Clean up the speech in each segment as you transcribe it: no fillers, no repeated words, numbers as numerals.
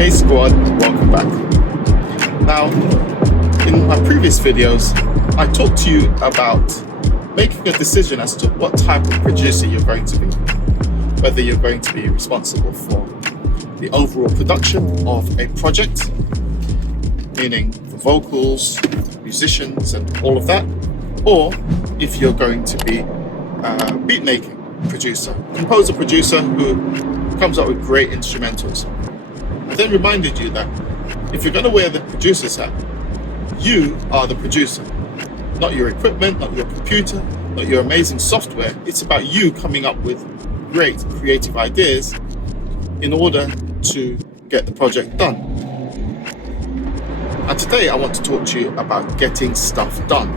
Hey squad, welcome back. Now, in my previous videos, I talked to you about making a decision as to what type of producer you're going to be. Whether you're going to be responsible for the overall production of a project, meaning the vocals, musicians and all of that, or if you're going to be a beat making producer, composer producer who comes up with great instrumentals. I then reminded you that if you're going to wear the producer's hat, you are the producer. Not your equipment, not your computer, not your amazing software. It's about you coming up with great creative ideas in order to get the project done. And today I want to talk to you about getting stuff done.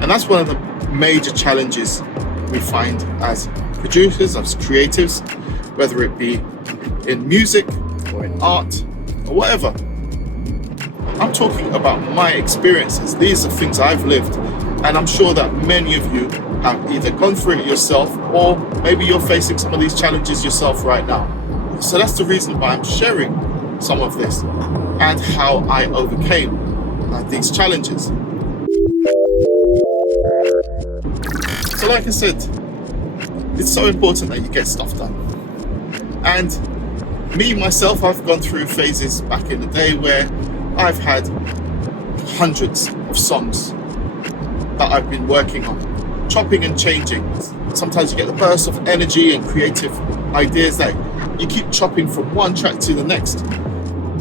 And that's one of the major challenges we find as producers, as creatives, whether it be in music or in art or whatever. I'm talking about my experiences. These are things I've lived, and I'm sure that many of you have either gone through it yourself or maybe you're facing some of these challenges yourself right now. So that's the reason why I'm sharing some of this and how I overcame these challenges. So like I said, it's so important that you get stuff done. And me, myself, I've gone through phases back in the day where I've had hundreds of songs that I've been working on, chopping and changing. Sometimes you get the burst of energy and creative ideas that you keep chopping from one track to the next.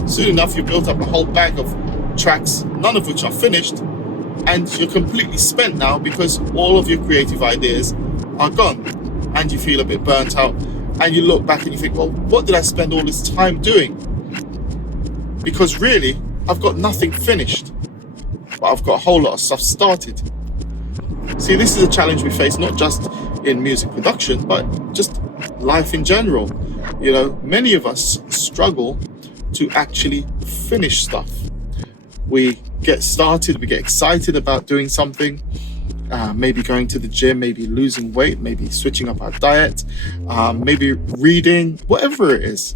Soon enough, you've built up a whole bag of tracks, none of which are finished, and you're completely spent now because all of your creative ideas are gone and you feel a bit burnt out. And you look back and you think, well, what did I spend all this time doing? Because really, I've got nothing finished, but I've got a whole lot of stuff started. See, this is a challenge we face not just in music production, but just life in general. You know, many of us struggle to actually finish stuff. We get started, we get excited about doing something, maybe going to the gym, maybe losing weight, maybe switching up our diet, maybe reading, whatever it is.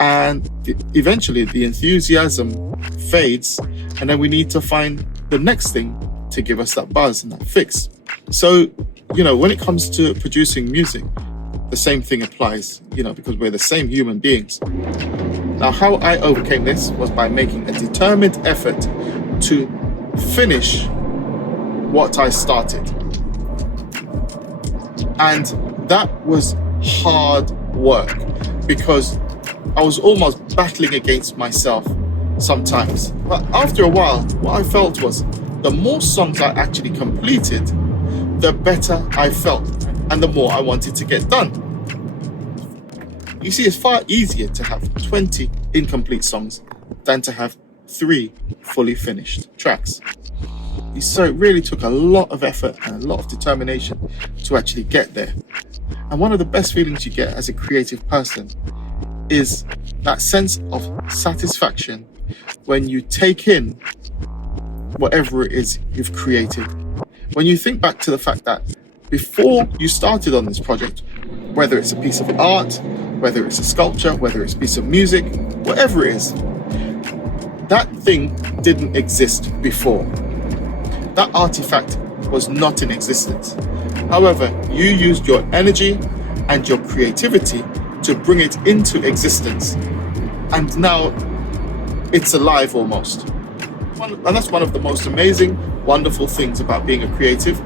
And eventually the enthusiasm fades, and then we need to find the next thing to give us that buzz and that fix. So, you know, when it comes to producing music, the same thing applies, you know, because we're the same human beings. Now, how I overcame this was by making a determined effort to finish what I started. And that was hard work because I was almost battling against myself sometimes. But after a while, what I felt was the more songs I actually completed, the better I felt and the more I wanted to get done. You see, it's far easier to have 20 incomplete songs than to have 3 fully finished tracks. So it really took a lot of effort and a lot of determination to actually get there. And one of the best feelings you get as a creative person is that sense of satisfaction when you take in whatever it is you've created. When you think back to the fact that before you started on this project, whether it's a piece of art, whether it's a sculpture, whether it's a piece of music, whatever it is, that thing didn't exist before. That artifact was not in existence. However, you used your energy and your creativity to bring it into existence. And now it's alive almost. And that's one of the most amazing, wonderful things about being a creative,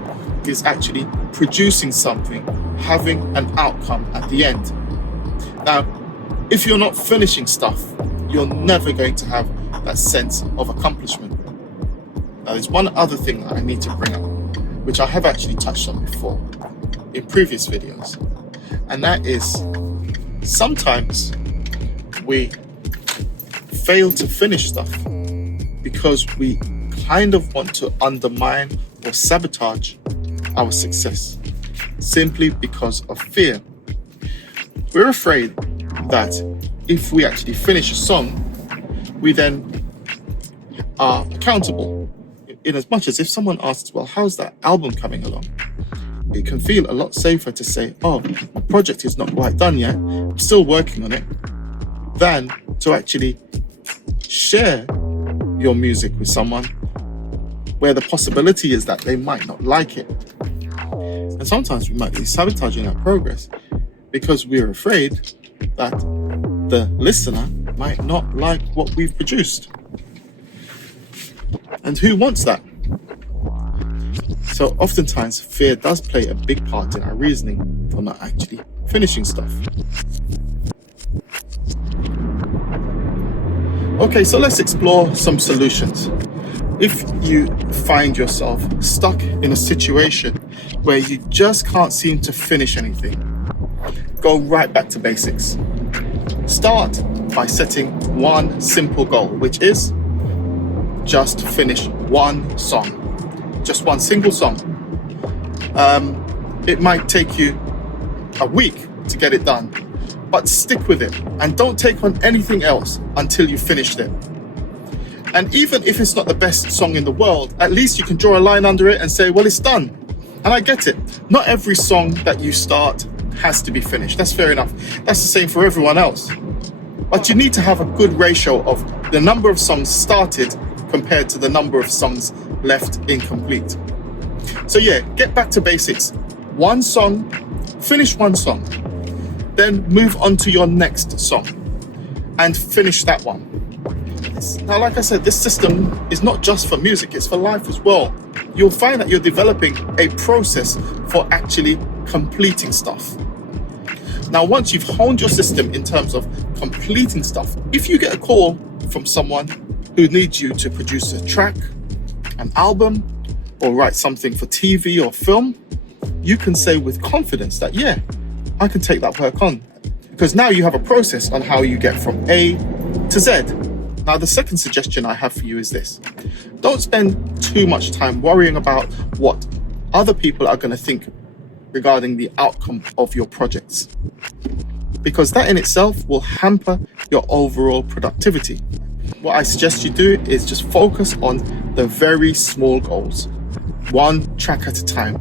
is actually producing something, having an outcome at the end. Now, if you're not finishing stuff, you're never going to have that sense of accomplishment. Now, there's one other thing that I need to bring up, which I have actually touched on before in previous videos, and that is sometimes we fail to finish stuff because we kind of want to undermine or sabotage our success simply because of fear. We're afraid that if we actually finish a song, we then are accountable. In as much as if someone asks, well, how's that album coming along? It can feel a lot safer to say, oh, my project is not quite done yet, I'm still working on it, than to actually share your music with someone where the possibility is that they might not like it. And sometimes we might be sabotaging our progress because we're afraid that the listener might not like what we've produced. And who wants that? So oftentimes fear does play a big part in our reasoning for not actually finishing stuff. Okay, so let's explore some solutions. If you find yourself stuck in a situation where you just can't seem to finish anything, go right back to basics. Start by setting one simple goal, which is just finish one song. Just one single song. It might take you a week to get it done, but stick with it and don't take on anything else until you finished it. And even if it's not the best song in the world, at least you can draw a line under it and say, well, it's done. And I get it. Not every song that you start has to be finished. That's fair enough. That's the same for everyone else. But you need to have a good ratio of the number of songs started compared to the number of songs left incomplete. So yeah, get back to basics. One song, finish one song. Then move on to your next song and finish that one. Now, like I said, this system is not just for music, it's for life as well. You'll find that you're developing a process for actually completing stuff. Now, once you've honed your system in terms of completing stuff, if you get a call from someone who needs you to produce a track, an album, or write something for TV or film, you can say with confidence that, yeah, I can take that work on. Because now you have a process on how you get from A to Z. Now, the second suggestion I have for you is this. Don't spend too much time worrying about what other people are going to think regarding the outcome of your projects, because that in itself will hamper your overall productivity. What I suggest you do is just focus on the very small goals, one track at a time.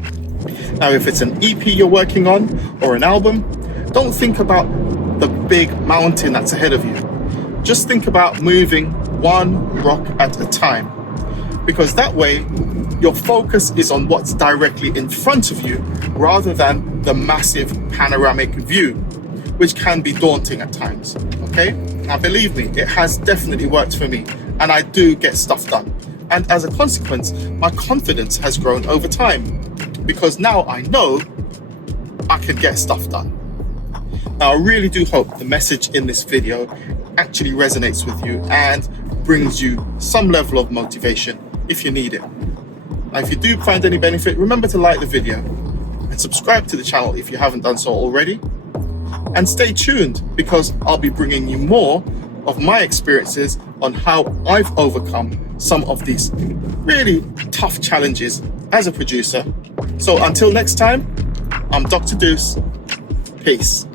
Now, if it's an EP you're working on or an album, don't think about the big mountain that's ahead of you. Just think about moving one rock at a time, because that way your focus is on what's directly in front of you rather than the massive panoramic view, which can be daunting at times. Okay? Now, believe me, it has definitely worked for me, and I do get stuff done. And as a consequence, my confidence has grown over time, because now I know I can get stuff done. Now, I really do hope the message in this video actually resonates with you and brings you some level of motivation if you need it. Now, if you do find any benefit, remember to like the video and subscribe to the channel if you haven't done so already. And stay tuned, because I'll be bringing you more of my experiences on how I've overcome some of these really tough challenges as a producer. So until next time, I'm Dr. Deuce. Peace.